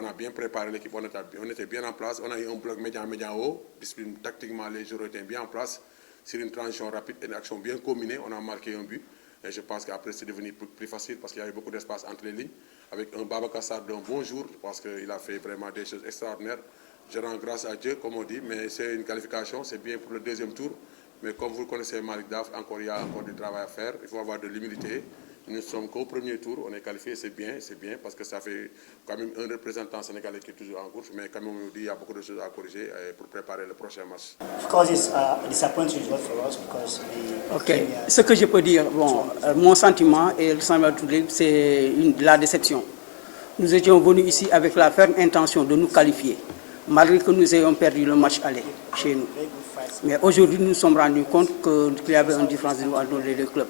on a bien préparé l'équipe, on était bien en place. On a eu un bloc médian-haut, puisque tactiquement les joueurs étaient bien en place. Sur une transition rapide et une action bien combinée, on a marqué un but. Et je pense qu'après, c'est devenu plus facile parce qu'il y avait beaucoup d'espace entre les lignes. Avec un Babacar Sarr d'un bon jour, je pense qu'il a fait vraiment des choses extraordinaires. Je rends grâce à Dieu, comme on dit, mais c'est une qualification, c'est bien pour le deuxième tour. Mais comme vous le connaissez, Malik Daf, il y a encore du travail à faire. Il faut avoir de l'humilité. Nous ne sommes qu'au premier tour, on est qualifié, c'est bien, parce que ça fait quand même un représentant sénégalais qui est toujours en course, mais comme on nous dit, il y a beaucoup de choses à corriger pour préparer le prochain match. Because it's a disappointing result for us because Ok, ce que je peux dire, bon, mon sentiment et le sentiment de tous les, c'est la déception. Nous étions venus ici avec la ferme intention de nous qualifier, malgré que nous ayons perdu le match aller chez nous. Mais aujourd'hui, nous nous sommes rendus compte qu'il y avait une différence entre les deux clubs.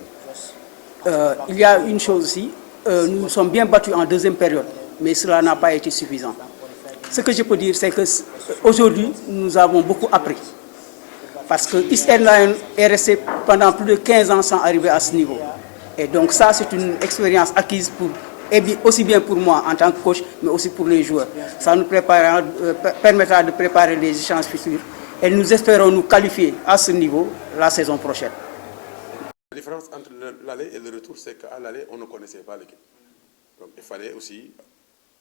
Il y a une chose aussi, nous nous sommes bien battus en deuxième période, mais cela n'a pas été suffisant. Ce que je peux dire, c'est qu'aujourd'hui, nous avons beaucoup appris. Parce que East End Lions est resté pendant plus de 15 ans sans arriver à ce niveau. Et donc ça, c'est une expérience acquise aussi bien pour moi en tant que coach, mais aussi pour les joueurs. Ça nous permettra de préparer les échanges futurs. Et nous espérons nous qualifier à ce niveau la saison prochaine. La différence entre l'aller et le retour, c'est qu'à l'aller, on ne connaissait pas l'équipe. Donc il fallait aussi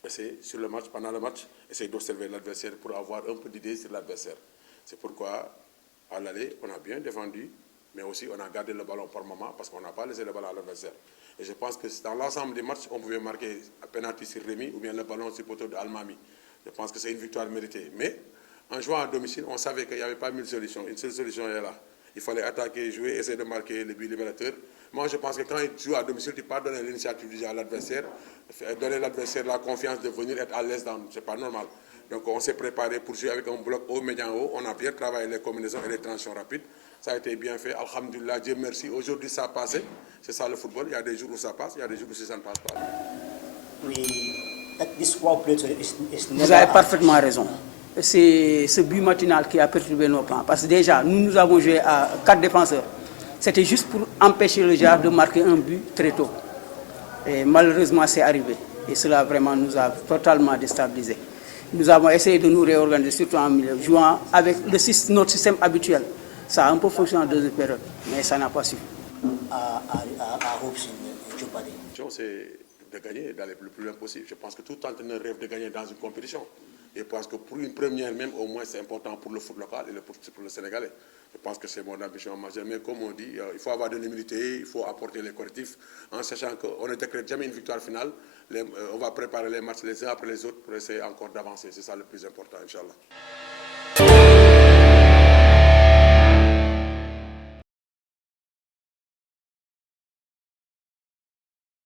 essayer sur le match, pendant le match, essayer d'observer l'adversaire pour avoir un peu d'idée sur l'adversaire. C'est pourquoi, à l'aller, on a bien défendu, mais aussi on a gardé le ballon par moment parce qu'on n'a pas laissé le ballon à l'adversaire. Et je pense que dans l'ensemble des matchs, on pouvait marquer un penalty sur Rémi ou bien le ballon sur le poteau d'Almami. Je pense que c'est une victoire méritée. Mais en jouant à domicile, on savait qu'il n'y avait pas mille solutions. Une seule solution est là. Il fallait attaquer, jouer, essayer de marquer le but libérateur. Moi, je pense que quand tu joues à domicile, tu ne peux pas donner l'initiative déjà à l'adversaire, donner à l'adversaire la confiance de venir être à l'aise dans. Ce n'est pas normal. Donc, on s'est préparé pour jouer avec un bloc haut, médian haut. On a bien travaillé les combinaisons et les transitions rapides. Ça a été bien fait. Alhamdulillah, Dieu merci. Aujourd'hui, ça a passé. C'est ça le football. Il y a des jours où ça passe, il y a des jours où ça ne passe pas. Vous avez parfaitement raison. C'est ce but matinal qui a perturbé nos plans. Parce que déjà, nous avons joué à 4 défenseurs. C'était juste pour empêcher le JAR de marquer un but très tôt. Et malheureusement, c'est arrivé. Et cela vraiment nous a totalement déstabilisés. Nous avons essayé de nous réorganiser, surtout en milieu, jouant avec notre système habituel. Ça a un peu fonctionné en deuxième période, mais ça n'a pas suffi. C'est de gagner, d'aller le plus loin possible. Je pense que tout entraîneur rêve de gagner dans une compétition. Et parce que pour une première même, au moins, c'est important pour le foot local et pour le Sénégalais. Je pense que c'est mon ambition majeure. Mais comme on dit, il faut avoir de l'humilité, il faut apporter les correctifs, en sachant qu'on ne décrète jamais une victoire finale. On va préparer les matchs les uns après les autres pour essayer encore d'avancer. C'est ça le plus important, Inch'Allah.